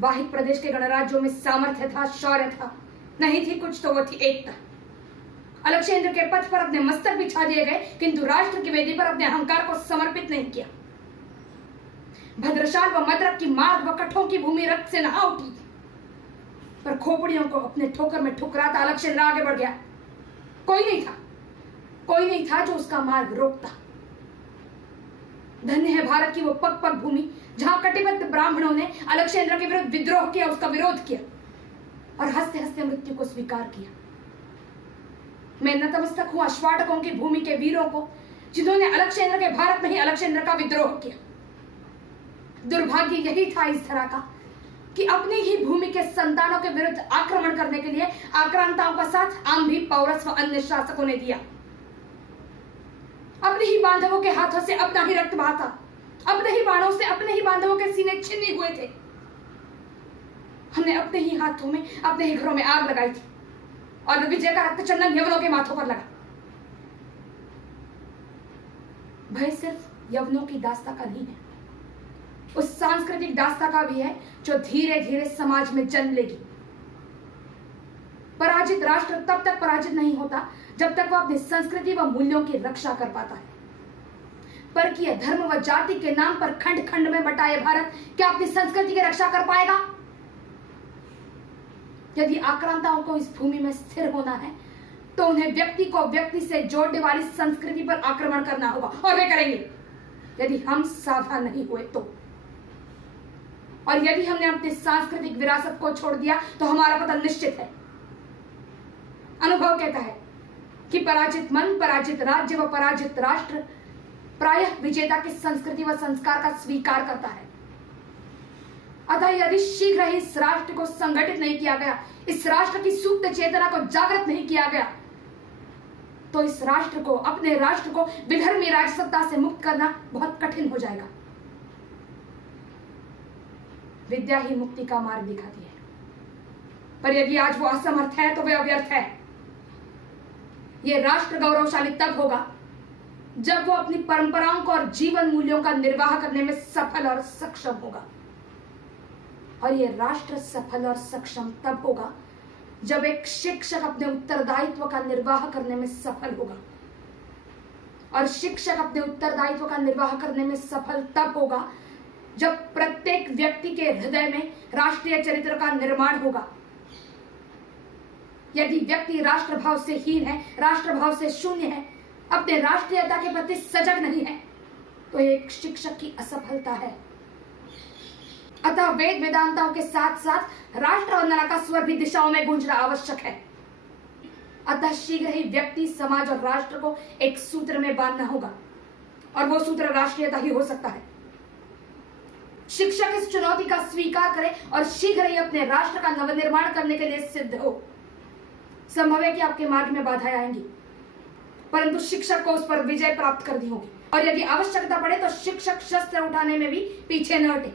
वाहिक प्रदेश के गणराज्यों में सामर्थ्य था, शौर्य था, नहीं थी कुछ तो वो थी एकता। अलक्षेंद्र के पथ पर अपने मस्तक बिछा दिए गए, किंतु राष्ट्र की वेदी पर अपने अहंकार को समर्पित नहीं किया। भद्रशाल व मद्रक की मार्ग व कठों की भूमि रक्त से नहा उठी, पर खोपड़ियों को अपने ठोकर में ठुकराता अलक्षेंद्र आगे बढ़ गया। कोई नहीं था जो उसका मार्ग रोकता। धन्य है भारत की वो पग पग भूमि, जहां कटिबद्ध ब्राह्मणों ने अलक्षेंद्र के विरुद्ध विद्रोह किया, उसका विरोध किया और हंसते हंसते मृत्यु को स्वीकार किया। मैं नतमस्तक हूं अश्वाटकों की भूमि के वीरों को, जिन्होंने अलक्षेंद्र के भारत में ही अलक्षेंद्र का विद्रोह किया। दुर्भाग्य यही था इस धरा का कि अपनी ही भूमि के संतानों के विरुद्ध आक्रमण करने के लिए आक्रांताओं का साथ आम्भी, पौरस व अन्य शासकों ने दिया। अपने ही बांधवों के हाथों से अपना ही रक्त बहा था, अपने ही बाणों से अपने ही बांधवों के सीने छिन्नी हुए थे। हमने अपने ही हाथों में अपने ही घरों में आग लगाई थी और विजय का रक्त चंदन यवनों के माथों पर लगा। भय सिर्फ यवनों की दास्ता का नहीं है, उस सांस्कृतिक दास्ता का भी है जो धीरे धीरे समाज में जन्म लेगी। पराजित राष्ट्र तब तक पराजित नहीं होता जब तक वह अपनी संस्कृति व मूल्यों की रक्षा कर पाता है। परकीय धर्म व जाति के नाम पर खंड खंड में बटाए भारत क्या अपनी संस्कृति की रक्षा कर पाएगा? यदि आक्रांताओं को इस भूमि में स्थिर होना है तो उन्हें व्यक्ति को व्यक्ति से जोड़ने वाली संस्कृति पर आक्रमण करना होगा, और वे करेंगे यदि हम सावधान नहीं हुए तो। और यदि हमने अपनी सांस्कृतिक विरासत को छोड़ दिया तो हमारा पतन निश्चित है। अनुभव कहता है कि पराजित मन, पराजित राज्य व पराजित राष्ट्र प्रायः विजेता की संस्कृति व संस्कार का स्वीकार करता है। अतः यदि शीघ्र ही इस राष्ट्र को संगठित नहीं किया गया, इस राष्ट्र की सुप्त चेतना को जागृत नहीं किया गया, तो इस राष्ट्र को, अपने राष्ट्र को विधर्मी राजसत्ता से मुक्त करना बहुत कठिन हो जाएगा। विद्या ही मुक्ति का मार्ग दिखाती है, पर यदि आज वो असमर्थ है तो वे अव्यर्थ है। ये राष्ट्र गौरवशाली तब होगा जब वो अपनी परंपराओं को और जीवन मूल्यों का निर्वाह करने में सफल और सक्षम होगा। और ये राष्ट्र सफल और सक्षम तब होगा जब एक शिक्षक अपने उत्तरदायित्व का निर्वाह करने में सफल होगा। और शिक्षक अपने उत्तरदायित्व का निर्वाह करने में सफल तब होगा जब प्रत्येक व्यक्ति के हृदय में राष्ट्रीय चरित्र का निर्माण होगा। यदि व्यक्ति राष्ट्रभाव से हीन है, राष्ट्रभाव से शून्य है, अपने राष्ट्रीयता के प्रति सजग नहीं है, तो एक शिक्षक की असफलता है। अतः वेद वेदांताओं के साथ साथ राष्ट्र वंदना का स्वर भी दिशाओं में गूंजना आवश्यक है। अतः शीघ्र ही व्यक्ति, समाज और राष्ट्र को एक सूत्र में बांधना होगा, और वो सूत्र राष्ट्रीयता ही हो सकता है। शिक्षक इस चुनौती का स्वीकार करे और शीघ्र ही अपने राष्ट्र का नवनिर्माण करने के लिए सिद्ध हो। संभव है कि आपके मार्ग में बाधाएं आएंगी, परंतु शिक्षक को उस पर विजय प्राप्त करनी होगी। और यदि आवश्यकता पड़े तो शिक्षक शस्त्र उठाने में भी पीछे न हटे।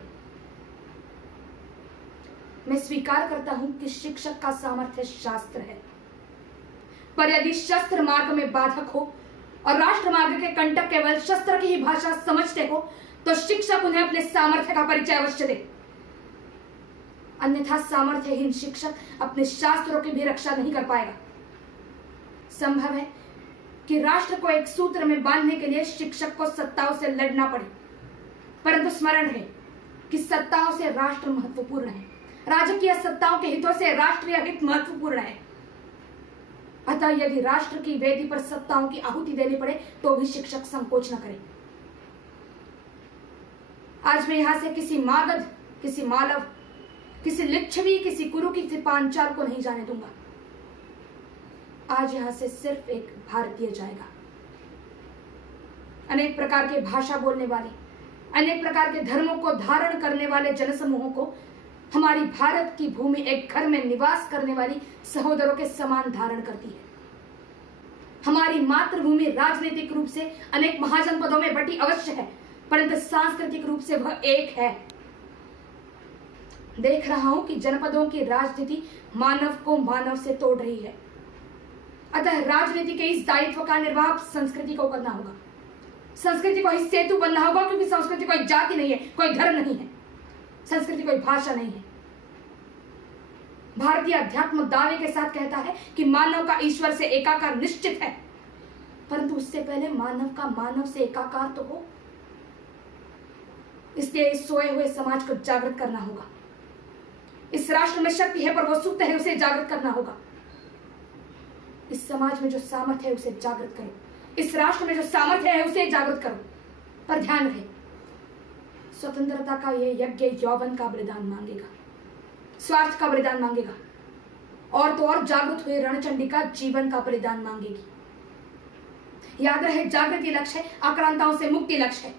मैं स्वीकार करता हूं कि शिक्षक का सामर्थ्य शास्त्र है, पर यदि शस्त्र मार्ग में बाधक हो और राष्ट्र मार्ग के कंटक केवल शस्त्र की ही भाषा समझते हो, तो शिक्षक उन्हें अपने सामर्थ्य का परिचय अवश्य दे। अन्यथा सामर्थ्यहीन शिक्षक अपने शास्त्रों की भी रक्षा नहीं कर पाएगा। संभव है कि राष्ट्र को एक सूत्र में बांधने के लिए शिक्षक को सत्ताओं से लड़ना पड़े, परंतु स्मरण है कि सत्ताओं से राष्ट्र महत्वपूर्ण है, राजकीय सत्ताओं के हितों से राष्ट्रीय हित महत्वपूर्ण है। अतः यदि राष्ट्र की वेदी पर सत्ताओं की आहुति देनी पड़े तो भी शिक्षक संकोच न करे। आज मैं यहां से किसी मागध, किसी मालव, किसी लिच्छवी, किसी कुरु, किसी पांचाल को नहीं जाने दूंगा। आज यहां से सिर्फ एक भारतीय जाएगा। अनेक प्रकार के भाषा बोलने वाले, अनेक प्रकार के धर्मों को धारण करने वाले जनसमूहों को हमारी भारत की भूमि एक घर में निवास करने वाली सहोदरों के समान धारण करती है। हमारी मातृभूमि राजनीतिक रूप से अनेक महाजनपदों में बटी अवश्य है, परंतु सांस्कृतिक रूप से वह एक है। देख रहा हूं कि जनपदों की राजनीति मानव को मानव से तोड़ रही है। अतः राजनीति के इस दायित्व का निर्वाह संस्कृति को करना होगा। संस्कृति को ही सेतु बनना होगा, क्योंकि संस्कृति कोई जाति नहीं है, कोई धर्म नहीं है, संस्कृति कोई भाषा नहीं है, भारतीय अध्यात्म दावे के साथ कहता है कि मानव का ईश्वर से एकाकार निश्चित है, परंतु उससे पहले मानव का मानव से एकाकार तो हो। इसलिए इस सोए हुए समाज को जागृत करना होगा। इस राष्ट्र में शक्ति है पर वो सुप्त है, उसे जागृत करना होगा। इस समाज में जो सामर्थ्य है उसे जागृत करो, इस राष्ट्र में जो सामर्थ्य है उसे जागृत करो। पर ध्यान रहे, स्वतंत्रता का यह यज्ञ यौवन का बलिदान मांगेगा, स्वार्थ का बलिदान मांगेगा, और तो और जागृत हुए रणचंडिका जीवन का बलिदान मांगेगी। याद रहे, जागृति लक्ष्य है, आक्रांताओं से मुक्ति लक्ष्य है।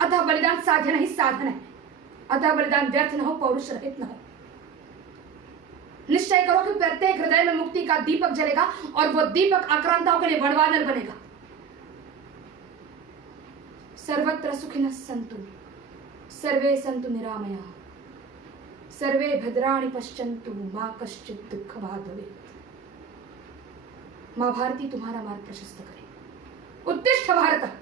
अतः बलिदान साध्य नहीं साधन है। अतः बलिदान व्यर्थ न हो, पौरुष रहित न हो। निश्चय करो कि प्रत्येक हृदय में मुक्ति का दीपक जलेगा और वो दीपक आक्रांताओं के लिए वरवानल बनेगा। सर्वत्र सुखिनः सन्तु, सर्वे सन्तु निरामया, सर्वे भद्राणि पश्यन्तु, मां कश्चित् दुःखभाग् भवेत्। मां भारती तुम्हारा मार्ग प्रशस्त करे। उत्तिष्ठ भारत।